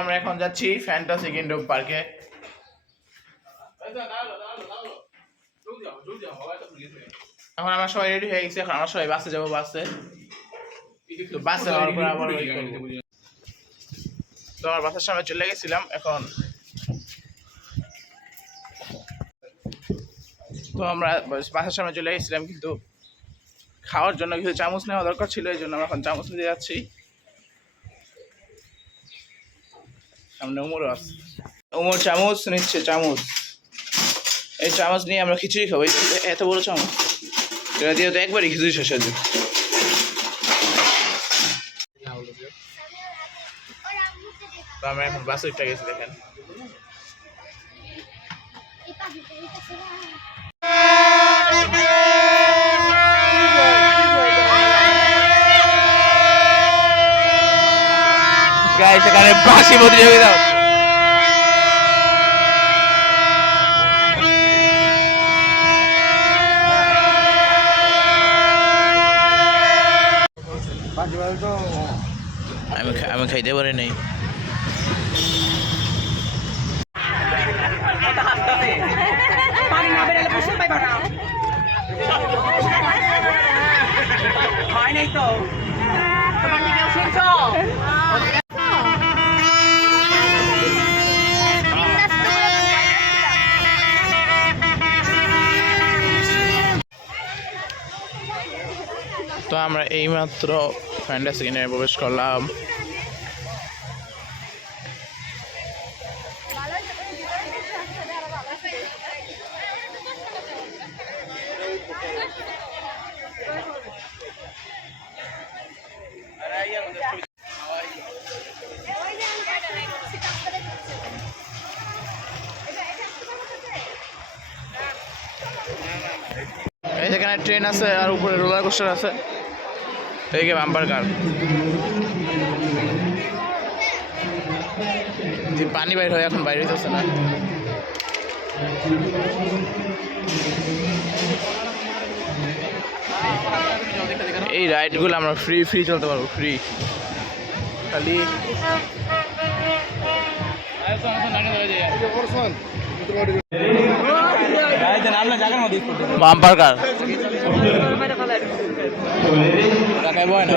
আমরা এখন যাচ্ছি ফ্যান্টাসি কিংডম পার্কে। এখন আমরা সবাই রেডি হয়ে গেছি, এখন আমরা সবাই বাসে যাবো। বাসে যাওয়ার পর আবার তো আমার বাসার সামনে চলে গেছিলাম। এখন তো আমরা বাসার সামনে চলে গেছিলাম, কিন্তু খাওয়ার জন্য কিছু চামচ নেওয়া দরকার ছিল, এই জন্য আমরা এখন চামচ নিতে যাচ্ছি। সামনে উমরও আছে, উমর চামচ নিচ্ছে। চামচ, এই চামচ নিয়ে আমরা খিচুড়ি খাবো। এত বড় চামচ, এটা দিয়ে তো একবারই খিচুড়ি শেষ হয়ে যাবে। তো আমরা এখন বাসে উঠে গেছি, দেখেন। গাইস, এখানে বাঁশি প্রতিযোগিতা হচ্ছে। আমি খাইতে পারি নাই। তো আমরা এইমাত্র ফ্যান্টাসি কিনে প্রবেশ করলাম। এখানে ট্রেন আছে আর উপরে রোলার কোস্টার আছে। এই যে বাম্পার কার, যে পানি বাইর হয়, এখন বাইরে হইতেছে না। এই রাইডগুলো আমরা ফ্রি চলতে পারবো, ফ্রি। খালি বাম্পার কার বয় না।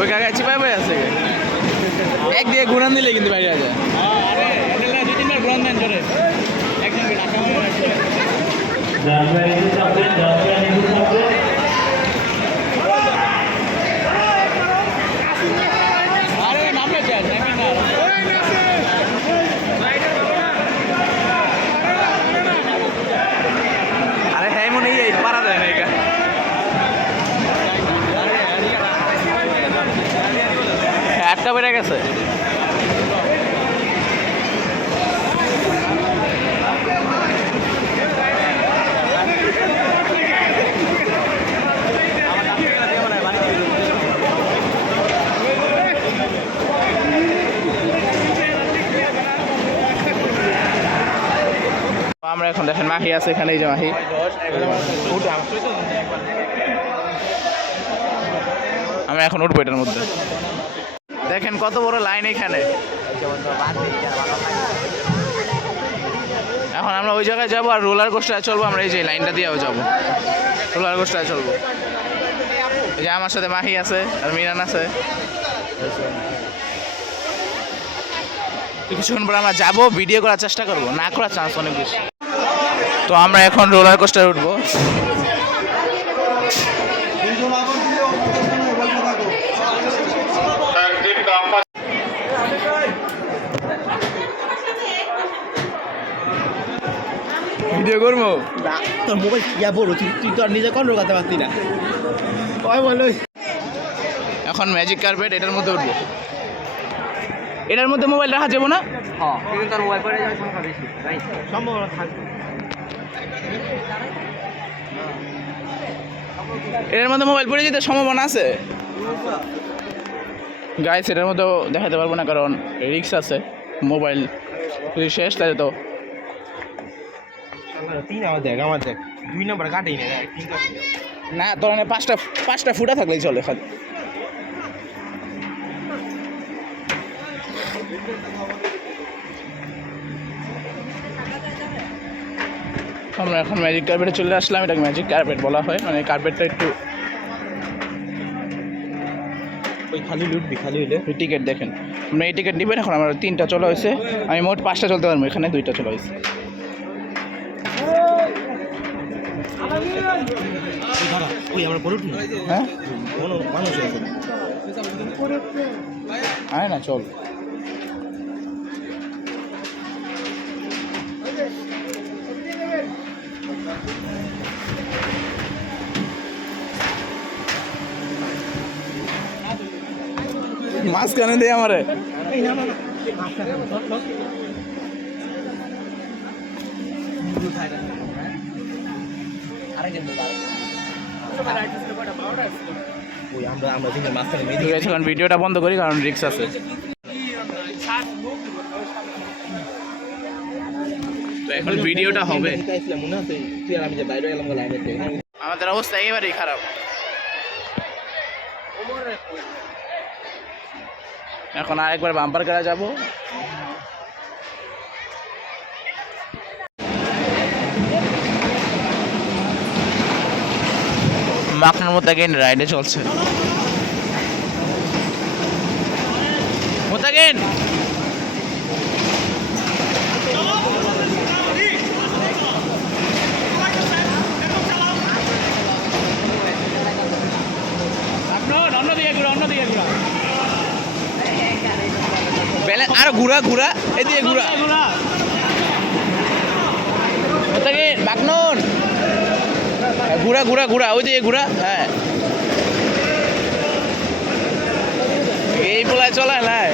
ওই কাকা চিপাই বই আছে, একদিকে ঘুরান দিলে কিন্তু বাইরে আছে। দুই তিনবার ঘুরান দেন জোরে, আরে হ্যাঁ মনে হয় পারা যায় না। এটা আটকা বেড়ে গেছে। আমরা এখন দেখেন মাহি আছে এখানে, এই যে মাহি। আমরা এখন উঠবো এটার মধ্যে। দেখেন কত বড় লাইন এখানে। এখন আমরা ওই জায়গায় যাবো আর রোলার কোস্টারে চলবো। আমরা এই যে লাইনটা দিয়েও যাবো, রোলার কোস্টারে চলবো। এই যে আমার সাথে মাহি আছে আর মিরান আছে। কিছুক্ষণ পর আমরা যাবো, ভিডিও করার চেষ্টা করবো, না করার চান্স অনেক বেশি। তো আমরা এখন রোলার কোস্টারে উঠবো। ভিডিও করবো না, তোর মোবাইল ইয়া বলো, তুই তো আর নিজে কন্ট্রোল করতে পারতি না। কয় বলো এখন ম্যাজিক কার্পেট, এটার মধ্যে উঠবো। এটার মধ্যে মোবাইল রাখা যাবো না? হ্যাঁ, কিন্তু তার মোবাইল পড়ে যাওয়ার সংখ্যা বেশি, তাই সম্ভাবনা থাকবে। এটার মধ্যে মোবাইল পড়ে যেতে সম্ভাবনা আছে গাইস। এটার মধ্যেও দেখাতে পারবো না কারণ রিস্ক আছে, মোবাইল যদি শেষ তাহলে তো। তিন আমার দেখ, আমার দেখ 2 নাম্বার কাটেই না, না ধরেন পাঁচটা ফুটা থাকলেই চলে খালি। আমরা এখন ম্যাজিক কার্পেটে চলে আসলাম। এটাকে ম্যাজিক কার্পেট বলা হয়, মানে কার্পেটটা একটু ওই খালি লুটবি, খালি হইলে টিকিট দেখেন। আমরা এই টিকিট নেবেন, এখন আমার 3টা চলা হয়েছে, আমি মোট 5টা চলতে পারবো, এখানে 2টা চলা হয়েছে। ওই আমরা পড়ুট না, হ্যাঁ কোনো মানুষ আছে আয় না চল। মাঝখানে দে আমারে। আমরা যেখানে মাঝখানে ঠিক আছে, এখন ভিডিওটা বন্ধ করি কারণ রিস্ক আছে। তো এখন ভিডিওটা হবে। মনে আছে তুই আর আমি যে বাইরে গেলাম লাইনে, আমাদের অবস্থা একেবারেই খারাপ। এখন আরেকবার বাম্পার করা যাব। মাখনার মোতাগিন রাইডে চলছে। মোতাগিন আরো ঘুরা ঘুরা, এদিকে ঘুরা। মাকনুন ঘুরা ঘুরা ঘুরা, ওই দিকে ঘুরা। হ্যাঁ এই পোলায় চলায় নাই।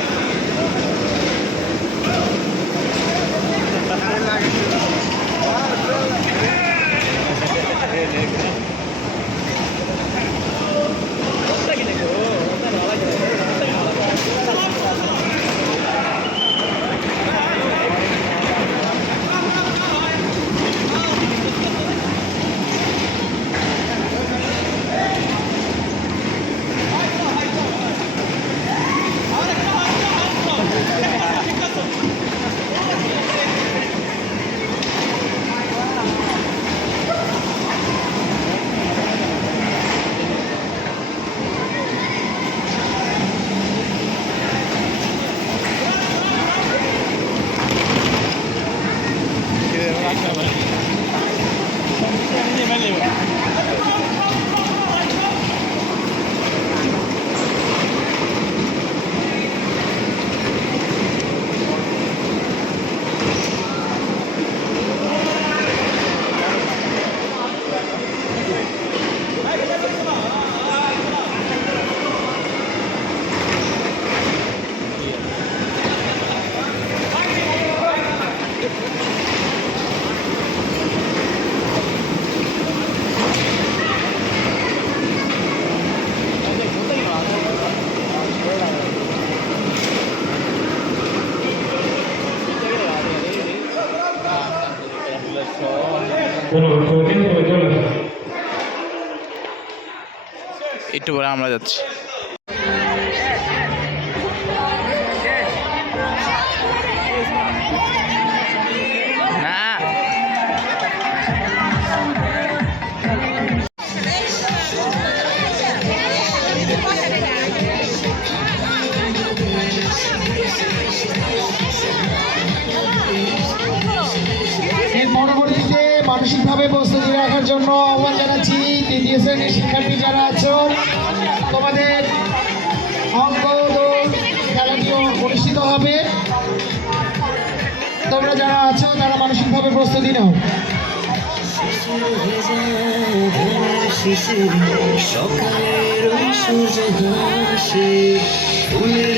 একটু পরে আমরা যাচ্ছি। পরবর্তীতে মানসিকভাবে প্রস্তুতি রাখার জন্য আহ্বান জানাচ্ছি তৃতীয় শ্রেণীর শিক্ষার্থী যারা আছো, তোমাদের অঙ্ক দৌড় খেলাটিও অনুষ্ঠিত হবে। তোমরা যারা আছো তারা মানসিকভাবে প্রস্তুতি নাও। সকালের সূর্য হাসে ফুলের